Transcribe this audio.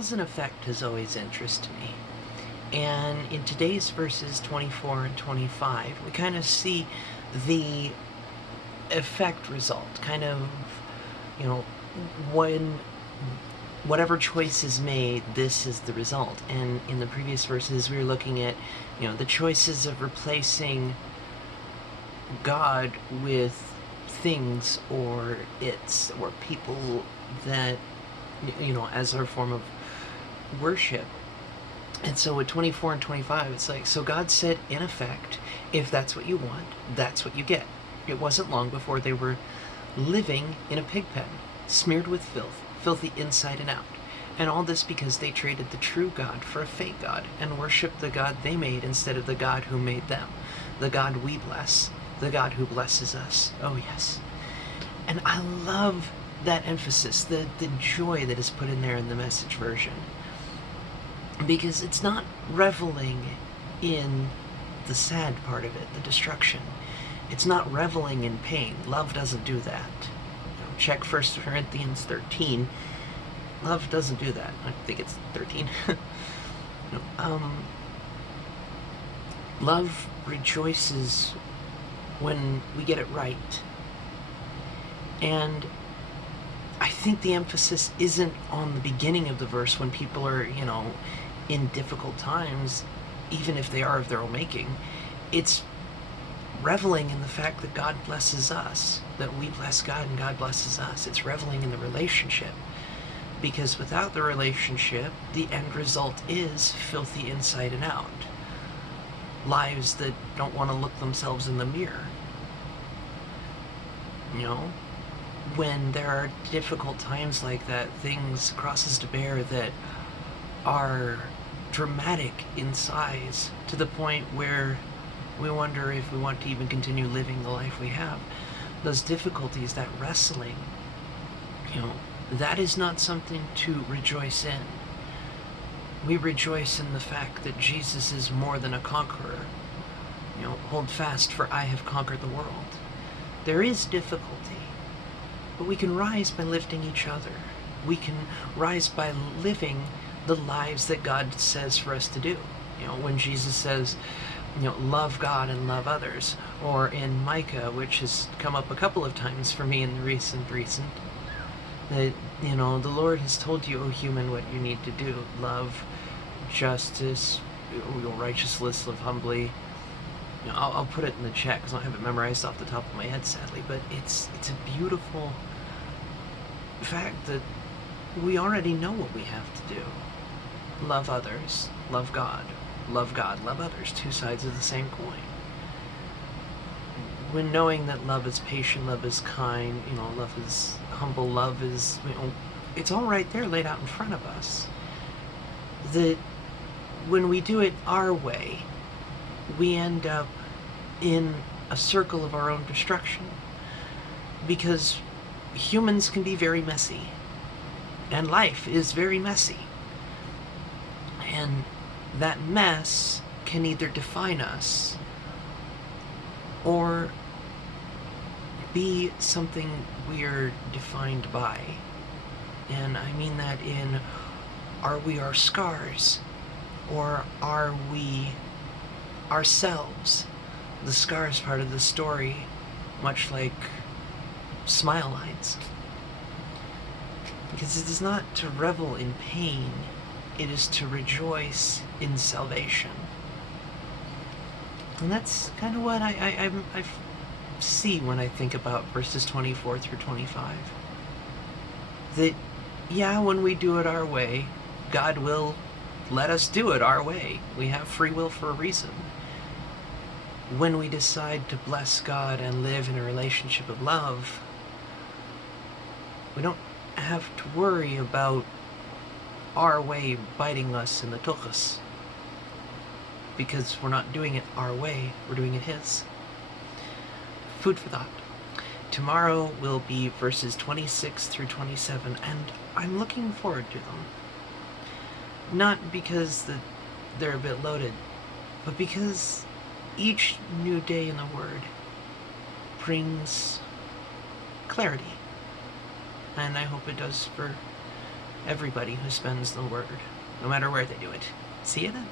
cause and effect has always interested me. And in today's verses 24 and 25, we kind of see the effect result, kind of, when whatever choice is made, this is the result. And in the previous verses, we were looking at, the choices of replacing God with things or its or people that, as our form of worship. And so with 24 and 25, it's like, so God said, in effect, if that's what you want, that's what you get. It wasn't long before they were living in a pig pen, smeared with filth, filthy inside and out. And all this because they traded the true God for a fake God and worshiped the God they made instead of the God who made them, the God we bless, the God who blesses us. Oh, yes. And I love that emphasis, the joy that is put in there in the Message version. Because it's not reveling in the sad part of it, the destruction. It's not reveling in pain. Love doesn't do that. Check 1 Corinthians 13. Love doesn't do that. I think it's 13. Love rejoices when we get it right. And I think the emphasis isn't on the beginning of the verse when people are, in difficult times, even if they are of their own making. It's reveling in the fact that God blesses us, that we bless God and God blesses us. It's reveling in the relationship. Because without the relationship, the end result is filthy inside and out. Lives that don't want to look themselves in the mirror. When there are difficult times like that, things crosses to bear that are dramatic in size to the point where we wonder if we want to even continue living the life we have. Those difficulties, that wrestling, that is not something to rejoice in. We rejoice in the fact that Jesus is more than a conqueror. Hold fast, for I have conquered the world. There is difficulty, but we can rise by lifting each other. We can rise by living the lives that God says for us to do. When Jesus says, love God and love others, or in Micah, which has come up a couple of times for me in the recent, that, the Lord has told you, O human, what you need to do. Love, justice, righteousness, live humbly. I'll put it in the chat because I don't have it memorized off the top of my head, sadly, but it's a beautiful fact that we already know what we have to do. Love others, love God, love others, two sides of the same coin. When knowing that love is patient, love is kind, love is humble, love is, it's all right there laid out in front of us. That when we do it our way, we end up in a circle of our own destruction. Because humans can be very messy. And life is very messy. And that mess can either define us or be something we're defined by. And I mean that in, are we our scars? Or are we ourselves? The scars part of the story, much like smile lines. Because it is not to revel in pain, it is to rejoice in salvation. And that's kind of what I see when I think about verses 24 through 25. That, when we do it our way, God will let us do it our way. We have free will for a reason. When we decide to bless God and live in a relationship of love, we don't have to worry about our way biting us in the tuchus. Because we're not doing it our way, we're doing it His. Food for thought. Tomorrow will be verses 26 through 27, and I'm looking forward to them. Not because they're a bit loaded, but because each new day in the Word brings clarity. And I hope it does for everybody who spends the word, no matter where they do it. See you then.